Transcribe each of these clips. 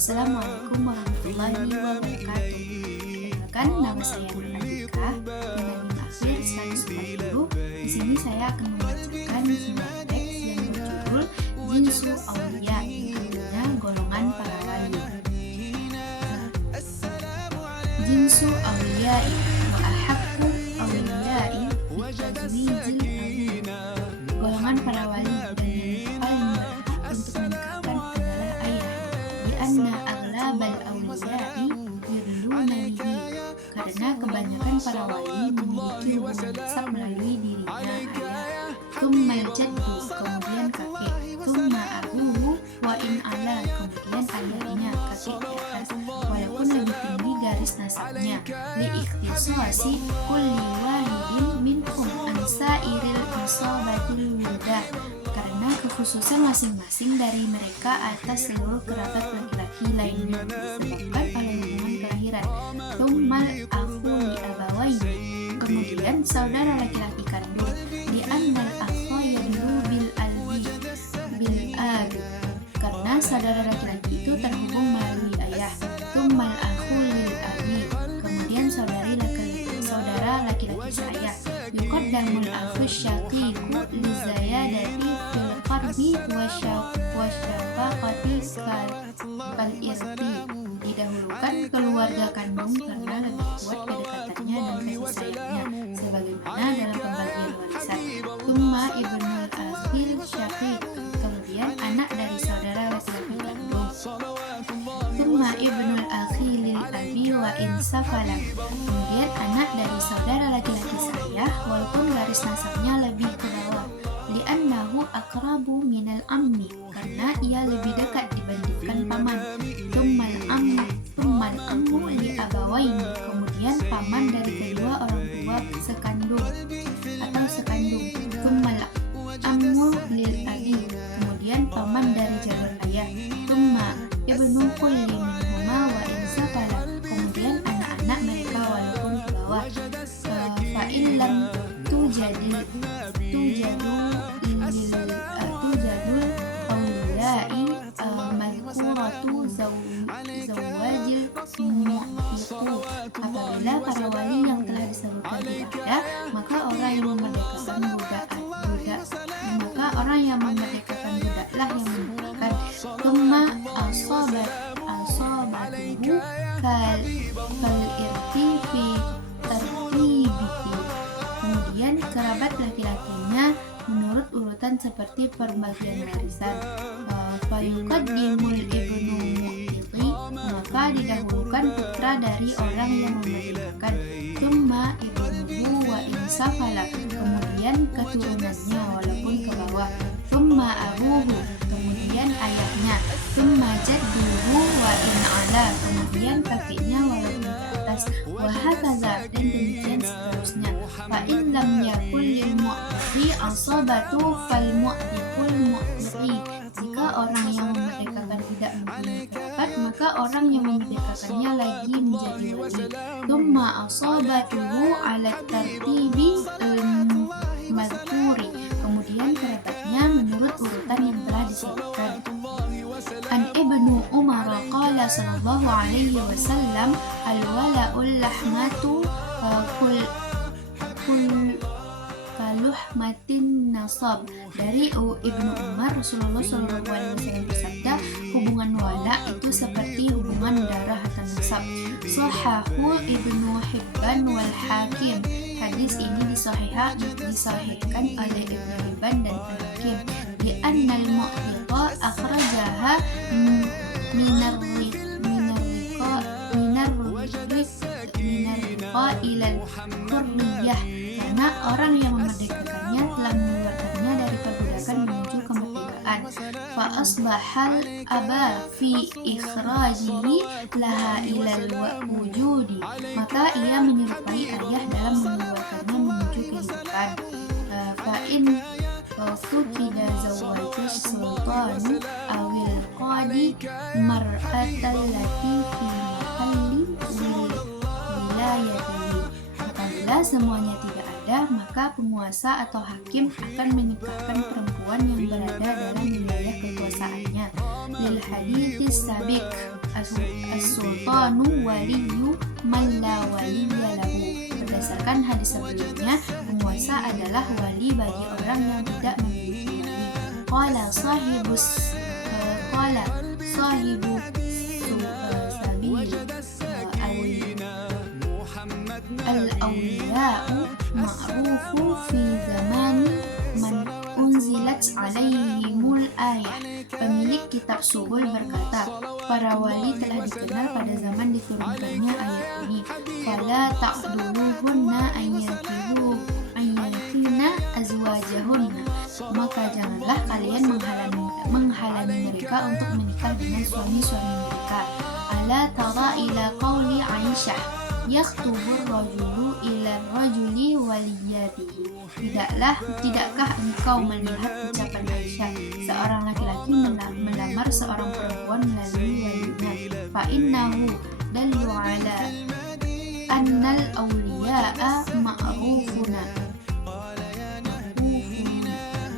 Assalamualaikum warahmatullahi wabarakatuh. Perkenalkan, nama saya Nurul Atika dengan NIM akhir 140. Di sini saya akan membacakan sebuah teks yang berjudul Jinsu Aulia, artinya golongan para wali. Jinsu Aulia wa ahabbu awliyai bitazwijil awli. Golongan para wali dan yang paling berhak untuk menikahkan adalah ayah. Anna aghlabal awliyai yurdunanihi, karena kebanyakan para wali memiliki hubungan nasab melalui dirinya ayah. Tsummal jaddu, kemudian kakek. Tsumma abuhu wa in ala, kemudian ayahnya, kakek di atas, walaupun lebih tinggi garis nasabnya. Li ikhtisasi kulli wahidin minhum an sa'iril isabatil wirdah, karena kekhususan masing-masing dari mereka atas seluruh kerabat laki-laki lainnya disebabkan oleh hubungan kelahiran. Tsummal akhu li abawaini, kemudian saudara laki-laki kandung. Di annal akha yadulu bil abi, karena saudara laki-laki itu terhubung melalui ayah. Tsummal akhu lil abi, kemudian saudara laki-laki saya. Yuqaddamul akhu syaqiqu li zayadati fil qarbi wa syafaqati kal irti, didahulukan keluarga kandung karena lebih kuat kedekatannya dan kasih sayangnya, sebagaimana dalam pembagian warisan. Tsumma ibnul akhil syaqiq, kemudian anak dari saudara laki-laki kandung. Tsumma ibnul akhi lil abi wa in safala, kemudian anak dari saudara laki-laki saya walaupun garis nasabnya lebih ke bawah. Li'annahu akrabu minal ammi, karena ia lebih dekat dibandingkan paman. Tsummal ammu li abawaini, kemudian paman dari kedua orang tua sekandung. Tsummal ammu lil abi, kemudian paman dari jalur ayah. Tsumma ibnu kulli minhuma wa in safala, kemudian anak-anak mereka walaupun ke bawah. Fa in lam tujadul awliyai madhkuratu zawajil mu'tiqu, apabila para wali yang telah disebutkan tidak ada, maka orang yang memerdekakan budaklah yang memerdekakan. Tsumma asabatuhu kal irti fi tartibihi, kemudian kerabat laki-lakinya menurut urutan seperti perbagian warisan. Fayuqaddimul ibnu mu'tiqi, maka didahulukan putra dari orang yang memerdekakan. Tsumma ibnuhu wa in safala, kemudian keturunannya walaupun ke bawah. Tsumma abuhu, kemudian ayahnya. Tsumma jadduhu wa in ala, kemudian kakeknya walaupun ke atas. Wa hakaza, dan demikian seterusnya. Fa in lam yakul lil mu'tiqi asabatu fal mu'tiqul mu'tiqi, jika orang yang memerdekakan tidak mempunyai kerabat, maka orang yang memerdekakannya lagi menjadi wali. Tsumma asabatuhu ala tartibi al-madhkuri, kemudian kerabatnya menurut urutan yang telah disebutkan. An Ibnu Umar qala sallallahu alaihi wasallam, al-wala'ul lahmatu kaluhmatin nasab. Dari Ibnu Umar, Rasulullah sallallahu alaihi wasallam bersabda, hubungan wala itu seperti hubungan darah atau nasab. Shahahu Ibnu Hibban wal Hakim, hadis ini disahihkan oleh Ibnu Hibban dan Hakim. Di annal mu'tiqa akhrajaha minar ilal hurriyah, karena orang yang memerdekakannya telah mengeluarkannya dari perbudakan menuju kemerdekaan. Fa asbahal aba fi ikhrajihi laha ilal wujudi, maka ia menyerupai ayah dalam mengeluarkannya menuju kehidupan. Fa in fuqida zawajus sultanu awil qadi mar'atal lati fi mahalli wilayatihi, apabila semuanya tidak ada, ada, maka penguasa atau hakim akan menikahkan perempuan yang berada dalam wilayah kekuasaannya. Lil hadits sabiq as-sultanu waliyu man la waliya lahu. Berdasarkan hadis sebelumnya, penguasa adalah wali bagi orang yang tidak memiliki wali. Qala sahibu sabil al-awliya'u ma'rufu fi zamani man unzilat alaihimul ayah. Pemilik kitab Subul berkata, para wali telah dikenal pada zaman diturunkannya ayat ini. Fala ta'duluhunna ayyakina azwajahunna. Maka janganlah kalian menghalangi mereka untuk menikah dengan suami-suami mereka. Ala tara ila qawli Aisyah yakhtubur rajulu ila rajuli waliyatihi. Tidakkah engkau melihat ucapan Aisyah, seorang laki-laki melamar seorang perempuan melalui walinya? Fa innahu dallu ala annal awliya'a ma'rufuna.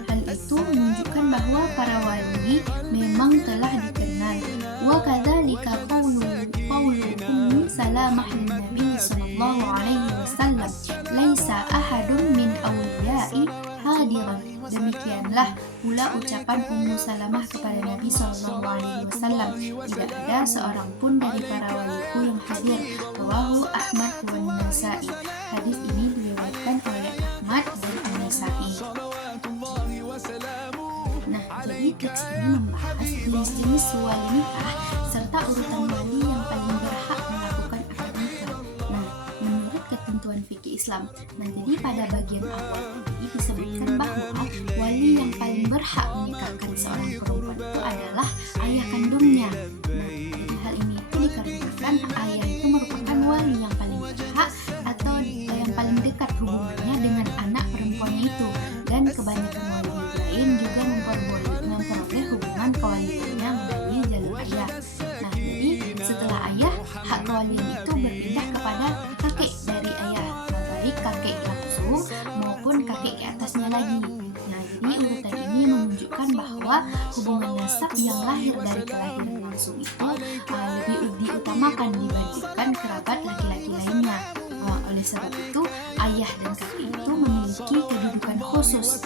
Hal itu menunjukkan bahwa para wali memang telah dikenal. Wa kadzalika qawlu ummi Salamah lin-nabi sallallahu alaihi wasallam, laisa ahadun min awliya'i hadiran. Demikianlah pula ucapan Ummu Salamah kepada Nabi sallallahu alaihi wasallam, tidak ada seorang pun dari para waliku yang hadir. Rawahu Ahmad wa Nasa'i. Hadis ini diriwayatkan oleh Ahmad dan An-Nasa'i. Nah, jadi teks ini membahas jenis-jenis wali nikah serta urutan wali yang paling berhak melakukan akad nikah. Nah, menurut ketentuan fikih Islam, nah jadi pada bagian awal ini disebutkan bahwa wali yang paling berhak menikahkan seorang perempuan itu adalah ayah kandungnya. Nah, jadi hal ini itu dikarenakan ayah itu merupakan wali yang paling berhak atau yang paling dekat hubungannya dengan anak perempuannya itu, dan kebanyakan wali lain juga memperoleh hubungan kewaliannya melalui jalur ayah. Nah, jadi setelah ayah, hak kewalian itu berpindah kepada kakek dari ayah, baik kakek langsung maupun kakek ke atasnya lagi. Nah, jadi urutan ini menunjukkan bahwa hubungan nasab yang lahir dari kelahiran langsung itu lebih diutamakan dibandingkan kerabat laki-laki lainnya. Oleh sebab itu, ayah dan kakek itu memiliki kedudukan khusus,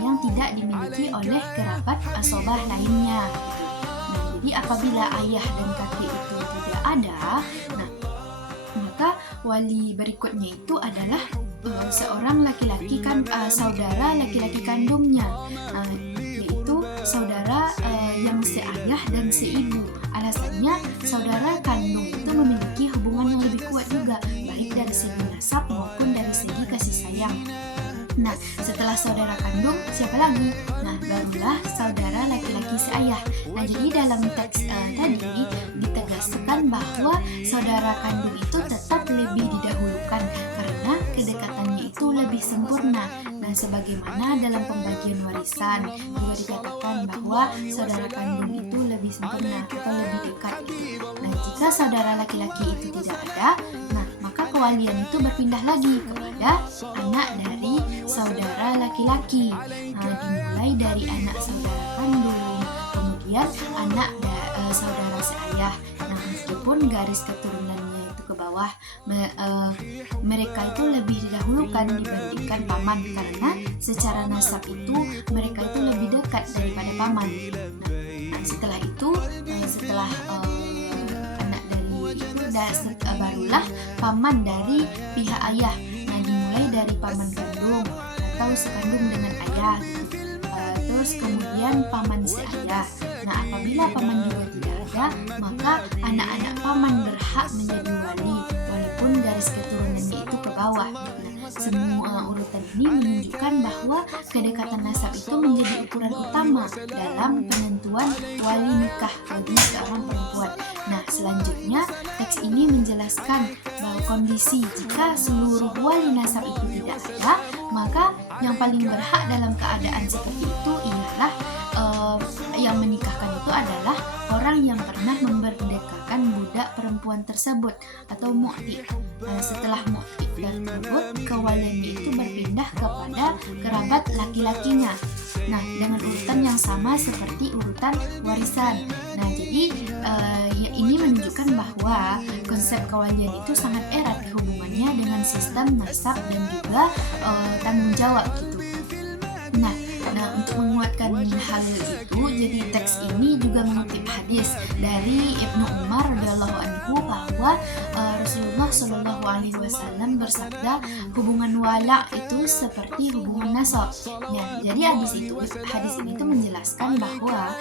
yang tidak dimiliki oleh kerabat asobah lainnya. Nah, jadi apabila ayah dan kakek itu tidak ada, maka wali berikutnya itu adalah seorang laki-laki saudara laki-laki kandungnya, yaitu saudara yang seayah dan seibu. Alasannya, saudara kandung itu memiliki hubungan yang lebih kuat juga, baik dari segi nasab maupun dari segi kasih sayang. Nah, setelah saudara kandung, siapa lagi? Nah, barulah saudara laki-laki seayah. Nah, jadi dalam teks tadi ditegaskan bahwa saudara kandung itu tetap lebih didahulukan karena kedekatannya itu lebih sempurna. Nah, sebagaimana dalam pembagian warisan juga dikatakan bahwa saudara kandung itu lebih sempurna atau lebih dekat. Nah, jika saudara laki-laki itu tidak ada, maka kewalian itu berpindah lagi kepada anak dari saudara laki-laki. Dimulai dari anak saudara kandung, kemudian anak saudara seayah. Nah, meskipun garis keturunannya itu ke bawah, mereka itu lebih didahulukan dibandingkan paman karena secara nasab itu mereka itu lebih dekat daripada paman. Nah, setelah itu, setelah anak dari itu barulah paman dari pihak ayah. Nah, dimulai dari paman kandung atau sekandung dengan ayah, terus kemudian paman seayah. Nah, apabila paman juga tidak ada, maka anak-anak paman berhak menjadi wali walaupun garis keturunannya itu ke bawah. Semua urutan ini menunjukkan bahwa kedekatan nasab itu menjadi ukuran utama dalam penentuan wali nikah bagi seorang perempuan. Nah, selanjutnya teks ini menjelaskan bahwa kondisi jika seluruh wali nasab itu tidak ada, maka yang paling berhak dalam keadaan seperti itu ialah yang menikahkan itu adalah orang yang pernah memerdekakan menikahkan budak perempuan tersebut atau mu'tiq. Setelah mu'tiq tersebut, kewaliannya itu berpindah kepada kerabat laki-lakinya. Nah, dengan urutan yang sama seperti urutan warisan. Nah, jadi ini menunjukkan bahwa konsep kewalian itu sangat erat hubungannya dengan sistem nasab dan juga tanggung jawab gitu. Nah, untuk menguatkan hal itu, jadi teks ini juga mengutip hadis dari Ibnu Umar radhiyallahu anhu bahwa Rasulullah Shallallahu Alaihi Wasallam bersabda, hubungan wala itu seperti hubungan nasab. Ya, jadi hadis ini tuh menjelaskan bahwa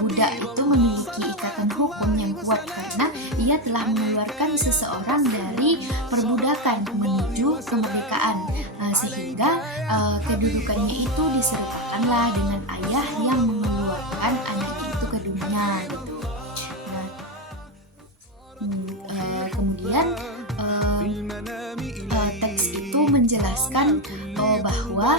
budak itu memiliki ikatan hukum yang kuat karena ia telah mengeluarkan seseorang dari perbudakan menuju kemerdekaan, sehingga kedudukannya itu diserupakanlah dengan ayah yang mengeluarkan anaknya itu ke dunia gitu. Kemudian teks itu menjelaskan bahwa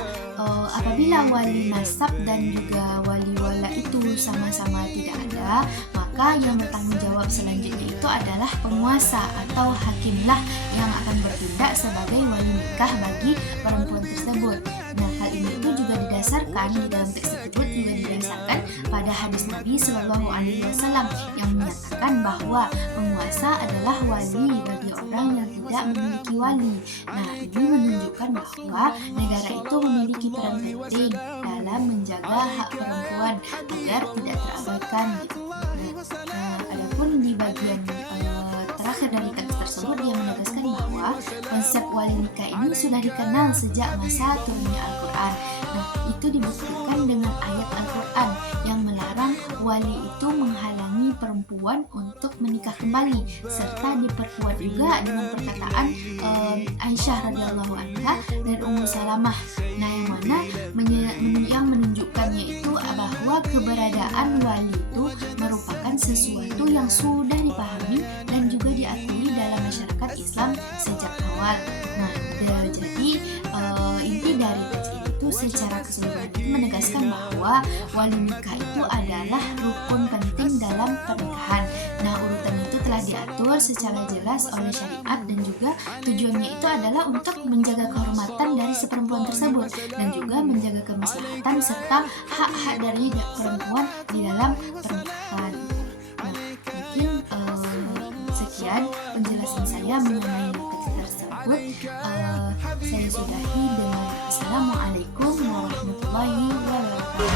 apabila wali nasab dan juga wali wala itu sama-sama tidak ada, maka yang bertanggung jawab selanjutnya itu adalah penguasa atau hakimlah yang akan bertindak sebagai wali nikah bagi perempuan tersebut. Nah, hal ini itu juga didasarkan di dalam teks tersebut juga didasarkan pada hadis Nabi Shallallahu Alaihi Wasallam yang menyatakan bahwa penguasa adalah wali bagi orang yang tidak memiliki wali. Nah, ini menunjukkan bahwa negara itu memiliki peran penting dalam menjaga hak perempuan agar tidak terabaikan gitu. Adapun di bagian terakhir dari teks tersebut dia menegaskan bahwa konsep wali nikah ini sudah dikenal sejak masa turunnya Al-Quran. Nah, itu dibuktikan dengan ayat Al-Quran yang melarang wali itu menghalangi perempuan untuk menikah kembali, serta diperkuat juga dengan perkataan Aisyah radhiyallahu anha dan Ummu Salamah. Nah, yang mana yang menunjukkannya itu bahwa keberadaan wali itu merupakan sesuatu yang sudah dipahami dan juga diakui dalam masyarakat Islam sejak awal. Nah, jadi inti dari teks itu secara keseluruhan itu menegaskan bahwa wali nikah itu adalah rukun penting dalam pernikahan. Nah, urutan itu telah diatur secara jelas oleh syariat dan juga tujuannya itu adalah untuk menjaga kehormatan dari si perempuan tersebut dan juga menjaga kemaslahatan serta hak-hak dari perempuan di dalam pernikahan. Nah, mungkin sekian penjelasan saya mengenai teks tersebut. Saya sudahi dengan Assalamualaikum warahmatullahi wabarakatuh.